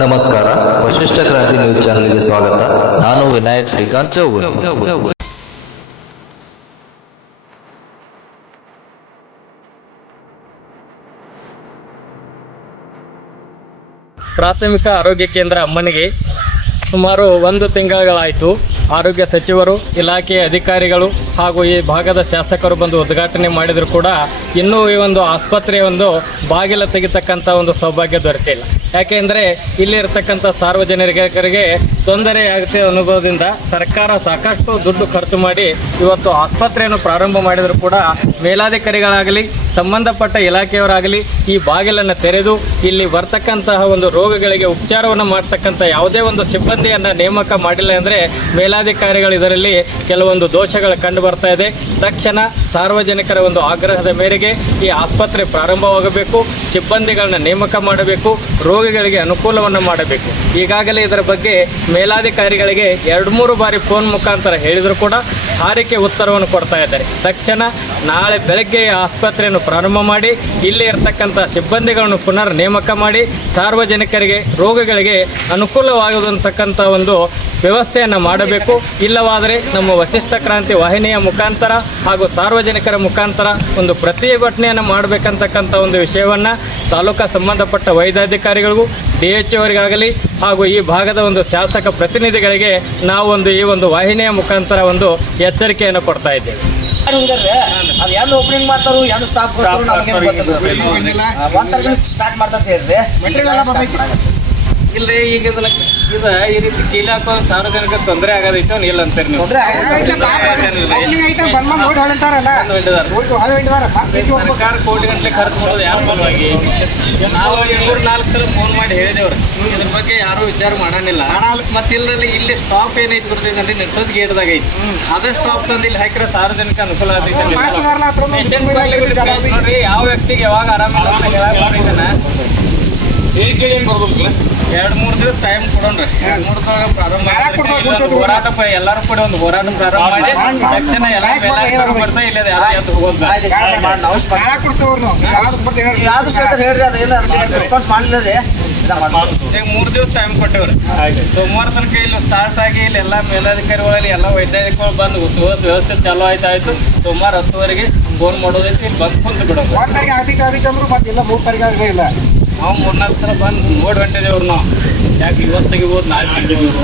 ನಮಸ್ಕಾರ, ವಶಿಷ್ಠ ಕ್ರಾಂತಿ ನ್ಯೂಸ್ ಚಾನೆಲ್ಗೆ ಸ್ವಾಗತ. ನಾನು ವಿನಾಯಕ್ ಶ್ರೀಕಾಂತ್ ಚೌಗು. ಪ್ರಾಥಮಿಕ ಆರೋಗ್ಯ ಕೇಂದ್ರ ಅಮ್ಮನಿಗೆ ಸುಮಾರು 1 ತಿಂಗಳಾಯಿತು. ಆರೋಗ್ಯ ಸಚಿವರು, ಇಲಾಖೆಯ ಅಧಿಕಾರಿಗಳು ಹಾಗೂ ಈ ಭಾಗದ ಶಾಸಕರು ಬಂದು ಉದ್ಘಾಟನೆ ಮಾಡಿದರೂ ಕೂಡ ಇನ್ನೂ ಈ ಒಂದು ಆಸ್ಪತ್ರೆಯ ಒಂದು ಬಾಗಿಲ ತೆಗಿತಕ್ಕಂಥ ಒಂದು ಸೌಭಾಗ್ಯ ದೊರೆತಿಲ್ಲ. ಯಾಕೆಂದರೆ ಇಲ್ಲಿರ್ತಕ್ಕಂಥ ಸಾರ್ವಜನಿಕರಿಗೆ ತೊಂದರೆ ಆಗುತ್ತೆ ಅನುಭವದಿಂದ ಸರ್ಕಾರ ಸಾಕಷ್ಟು ದುಡ್ಡು ಖರ್ಚು ಮಾಡಿ ಇವತ್ತು ಆಸ್ಪತ್ರೆಯನ್ನು ಪ್ರಾರಂಭ ಮಾಡಿದರೂ ಕೂಡ ಮೇಲಾಧಿಕಾರಿಗಳಾಗಲಿ ಸಂಬಂಧಪಟ್ಟ ಇಲಾಖೆಯವರಾಗಲಿ ಈ ಬಾಗಿಲನ್ನು ತೆರೆದು ಇಲ್ಲಿ ಬರ್ತಕ್ಕಂತಹ ಒಂದು ರೋಗಗಳಿಗೆ ಉಪಚಾರವನ್ನು ಮಾಡ್ತಕ್ಕಂಥ ಯಾವುದೇ ಒಂದು ಸಿಬ್ಬಂದಿಯನ್ನು ನೇಮಕ ಮಾಡಿಲ್ಲ ಅಂದರೆ ಮೇಲಾಧಿಕಾರಿಗಳು ಇದರಲ್ಲಿ ಕೆಲವೊಂದು ದೋಷಗಳು ಕಂಡು ಬರ್ತಾ ಇದೆ. ತಕ್ಷಣ ಸಾರ್ವಜನಿಕರ ಒಂದು ಆಗ್ರಹದ ಮೇರೆಗೆ ಈ ಆಸ್ಪತ್ರೆ ಪ್ರಾರಂಭವಾಗಬೇಕು, ಸಿಬ್ಬಂದಿಗಳನ್ನ ನೇಮಕ ಮಾಡಬೇಕು, ರೋಗಿಗಳಿಗೆ ಅನುಕೂಲವನ್ನು ಮಾಡಬೇಕು. ಈಗಾಗಲೇ ಇದರ ಬಗ್ಗೆ ಮೇಲಾಧಿಕಾರಿಗಳಿಗೆ 2-3 ಬಾರಿ ಫೋನ್ ಮುಖಾಂತರ ಹೇಳಿದರೂ ಕೂಡ ಹಾರಿಕೆ ಉತ್ತರವನ್ನು ಕೊಡ್ತಾ ಇದ್ದಾರೆ. ತಕ್ಷಣ ನಾಳೆ ಬೆಳಗ್ಗೆ ಆಸ್ಪತ್ರೆಯನ್ನು ಪ್ರಾರಂಭ ಮಾಡಿ ಇಲ್ಲಿ ಇರತಕ್ಕಂಥ ಸಿಬ್ಬಂದಿಗಳನ್ನು ಪುನರ್ ನೇಮಕ ಮಾಡಿ ಸಾರ್ವಜನಿಕರಿಗೆ ರೋಗಿಗಳಿಗೆ ಅನುಕೂಲವಾಗುವಂತಕ್ಕಂಥ ಒಂದು ವ್ಯವಸ್ಥೆಯನ್ನು ಮಾಡಬೇಕು. ಇಲ್ಲವಾದರೆ ನಮ್ಮ ವಶಿಷ್ಠ ಕ್ರಾಂತಿ ವಾಹಿನಿಯ ಮುಖಾಂತರ ಹಾಗೂ ಸಾರ್ವಜನಿಕರ ಮುಖಾಂತರ ಒಂದು ಪ್ರತಿಭಟನೆಯನ್ನು ಮಾಡಬೇಕಂತಕ್ಕಂಥ ಒಂದು ವಿಷಯವನ್ನು ತಾಲೂಕಾ ಸಂಬಂಧಪಟ್ಟ ವೈದ್ಯಾಧಿಕಾರಿಗಳಿಗೂ DHO ಅವರಿಗಾಗಲಿ ಹಾಗೂ ಈ ಭಾಗದ ಒಂದು ಶಾಸಕ ಪ್ರತಿನಿಧಿಗಳಿಗೆ ನಾವು ಈ ಒಂದು ವಾಹಿನಿಯ ಮುಖಾಂತರ ಒಂದು ಎಚ್ಚರಿಕೆಯನ್ನು ಕೊಡ್ತಾ ಇದ್ದೇವೆ. ಅದು ಎಂದು ಓಪನಿಂಗ್ ಮಾಡ್ತಾರೋ ಎಂದು ಸ್ಟಾಪ್ ಕೊಡ್ತಾರೋ ನಮಗೇನು ಗೊತ್ತಿಲ್ಲ. 1 ತಾರೀಕು ಸ್ಟಾರ್ಟ್ ಮಾಡ್ತಾರೆ ಹೇಳ್ರಿ. ಇಲ್ಲೇ ಈಗ ಈ ರೀತಿ ಕೀಲಿ ಹಾಕೋ ಸಾರ್ವಜನಿಕ ತೊಂದರೆ ಆಗೋದೈತೆ ಇಲ್ಲ ಅಂತಾರೆ ನೀವು. ಸರ್ಕಾರ ಕೋಟಿ ಗಂಟೆ ಖರ್ಚು ಮಾಡೋದು ಯಾರ ಸಲುವಾಗಿ? ನಾವು 3-4 ಸಲ ಫೋನ್ ಮಾಡಿ ಹೇಳಿದೇವ್ರಿ, ಇದ್ರ ಬಗ್ಗೆ ಯಾರು ವಿಚಾರ ಮಾಡಾನಿಲ್ಲ. ಮತ್ತೆ ಇಲ್ಲದಲ್ಲಿ ಇಲ್ಲಿ ಸ್ಟಾಪ್ ಏನೈತಿ ಬರ್ತೈತೆ ನೆಟ್ವರ್ಕ್ ಗೇಟ್ದಾಗ ಐತಿ, ಅದೇ ಸ್ಟಾಪ್ ತಂದು ಇಲ್ಲಿ ಹಾಕಿದ್ರೆ ಸಾರ್ವಜನಿಕ ಅನುಕೂಲ ಆಗೈತೆ. ನೋಡ್ರಿ, ಯಾವ ವ್ಯಕ್ತಿಗೆ ಯಾವಾಗ ಆರಾಮಿಲ್ಲ ಅಂತ ಹೇಳಕ್ ಬರ್ತೈತನ 2-3 ದಿವಸ ಟೈಮ್ ಕೊಡೋಣ್ರಿ. 2-3 ದಿವಸ ಪ್ರಾರಂಭ ಹೋರಾಟ ಎಲ್ಲರೂ ಕೂಡ ಒಂದು ಹೋರಾಟ ಪ್ರಾರಂಭ ಮಾಡಿ ತಕ್ಷಣ ಎಲ್ಲ ಬರ್ತಾ ಇಲ್ಲ ರೆಸ್ಪಾನ್ಸ್ ಮಾಡಲಿಲ್ಲ ರೀ. ಈಗ 3 ದಿವಸ ಟೈಮ್ ಕೊಟ್ಟೇವ್ರಿ. ಸೋಮವಾರ ತನಕ ಇಲ್ಲಿ ಸ್ಟಾರ್ಟ್ ಆಗಿ ಇಲ್ಲಿ ಎಲ್ಲ ಮೇಲಾಧಿಕಾರಿಗಳಲ್ಲಿ ಎಲ್ಲ ವೈದ್ಯಾಧಿಕಾರಿಗಳು ಬಂದು ವ್ಯವಸ್ಥೆ ಚಾಲೂ ಆಯ್ತಾಯ್ತು. ಸೋಮವಾರ 10ವರೆಗೆ ಫೋನ್ ಮಾಡೋದೈತಿ, ಇಲ್ಲಿ ಬಂದು ಕುಂತು ಬಿಡೋದು. ನಾವು 3-4 ಸಲ ಬಂದು ನೋಡಿ ಹೊಂಟಿದೇವ್ರು ನಾವು. ಯಾಕೆ ಇವತ್ತು ತೆಗಿಬೋದು, ನಾಳೆ ತೆಗಿಬೋದು.